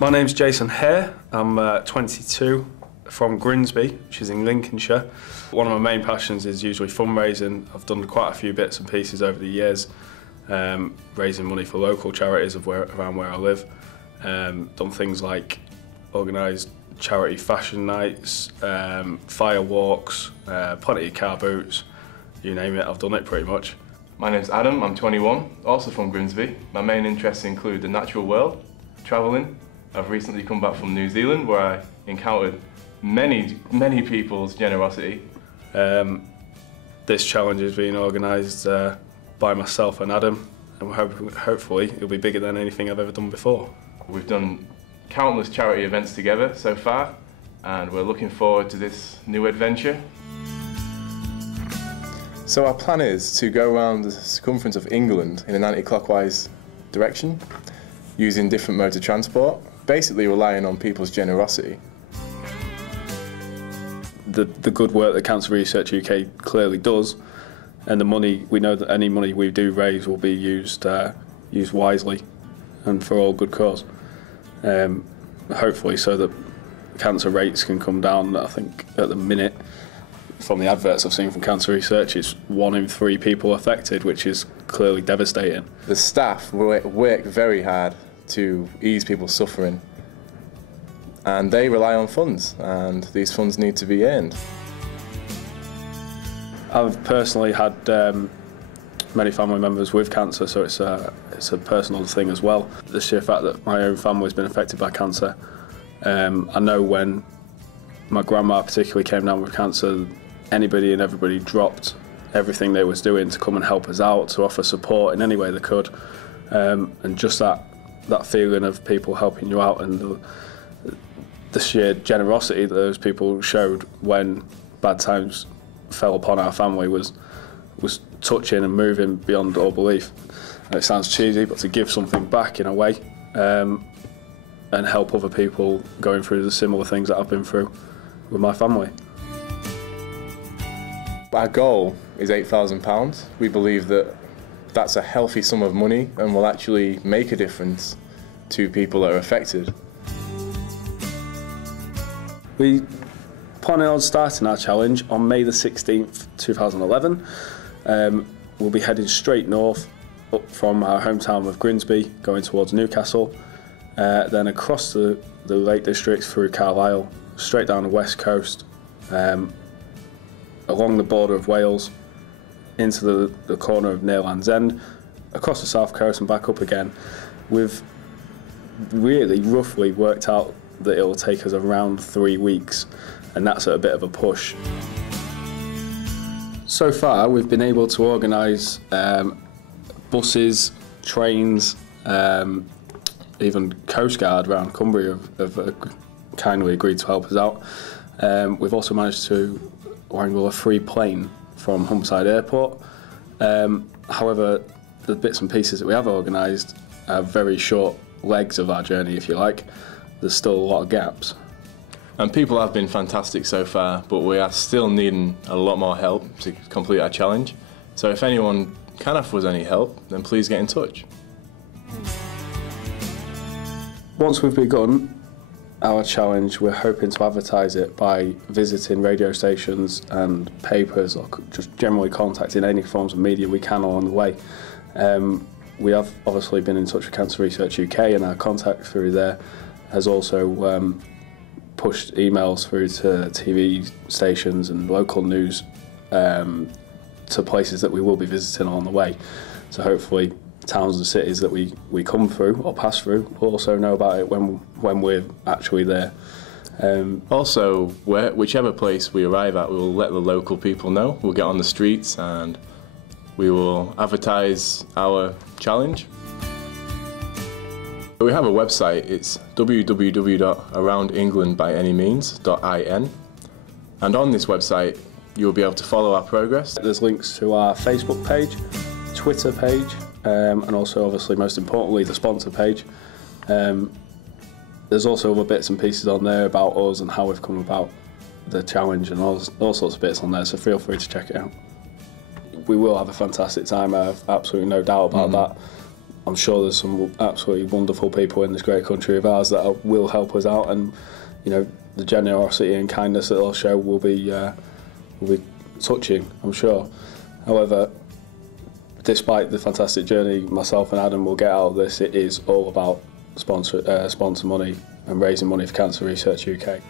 My name's Jason Hare. I'm 22, from Grimsby, which is in Lincolnshire. One of my main passions is usually fundraising. I've done quite a few bits and pieces over the years, raising money for local charities around where I live. Done things like organised charity fashion nights, fire walks, plenty of car boots, you name it, I've done it pretty much. My name's Adam, I'm 21, also from Grimsby. My main interests include the natural world, travelling. I've recently come back from New Zealand where I encountered many people's generosity. This challenge is being organised by myself and Adam, and hopefully it'll be bigger than anything I've ever done before. We've done countless charity events together so far, and we're looking forward to this new adventure. So our plan is to go around the circumference of England in an anti-clockwise direction, using different modes of transport, basically relying on people's generosity. The good work that Cancer Research UK clearly does, and the money, we know that any money we do raise will be used wisely and for all good cause. Hopefully so that cancer rates can come down. I think at the minute, from the adverts I've seen from Cancer Research, it's 1 in 3 people affected, which is clearly devastating. The staff work very hard to ease people's suffering, and they rely on funds, and these funds need to be earned. I've personally had many family members with cancer, so it's a personal thing as well. The sheer fact that my own family's been affected by cancer, I know when my grandma particularly came down with cancer, anybody and everybody dropped everything they was doing to come and help us out, to offer support in any way they could, and just that feeling of people helping you out and the sheer generosity that those people showed when bad times fell upon our family was touching and moving beyond all belief. And it sounds cheesy, but to give something back in a way, and help other people going through the similar things that I've been through with my family. Our goal is £8,000. We believe that that's a healthy sum of money and will actually make a difference to people that are affected. We plan on starting our challenge on May the 16th, 2011. We'll be heading straight north up from our hometown of Grimsby, going towards Newcastle, then across the Lake District through Carlisle, straight down the west coast, along the border of Wales, into the corner of near Land's End, across the south coast and back up again. We've really roughly worked out that it will take us around 3 weeks, and that's at a bit of a push. So far we've been able to organise buses, trains, even Coast Guard around Cumbria have kindly agreed to help us out. We've also managed to wangle a free plane from Humberside Airport. However, the bits and pieces that we have organised are very short legs of our journey, if you like. There's still a lot of gaps. And people have been fantastic so far, but we are still needing a lot more help to complete our challenge. So if anyone can offer us any help, then please get in touch. Once we've begun our challenge, we're hoping to advertise it by visiting radio stations and papers, or just generally contacting any forms of media we can along the way. We have obviously been in touch with Cancer Research UK, and our contact through there has also pushed emails through to TV stations and local news to places that we will be visiting along the way. So hopefully towns and cities that we come through or pass through will also know about it when we're actually there. Also, whichever place we arrive at, we will let the local people know. We'll get on the streets and we will advertise our challenge. We have a website, it's www.aroundenglandbyanymeans.in, and on this website you'll be able to follow our progress. There's links to our Facebook page, Twitter page, and also obviously most importantly the sponsor page. There's also other bits and pieces on there about us and how we've come about the challenge and all sorts of bits on there, so feel free to check it out. We will have a fantastic time, I have absolutely no doubt about that. I'm sure there's some absolutely wonderful people in this great country of ours that will help us out, and you know, the generosity and kindness that they'll show will be touching, I'm sure. However, despite the fantastic journey myself and Adam will get out of this, it is all about sponsor money and raising money for Cancer Research UK.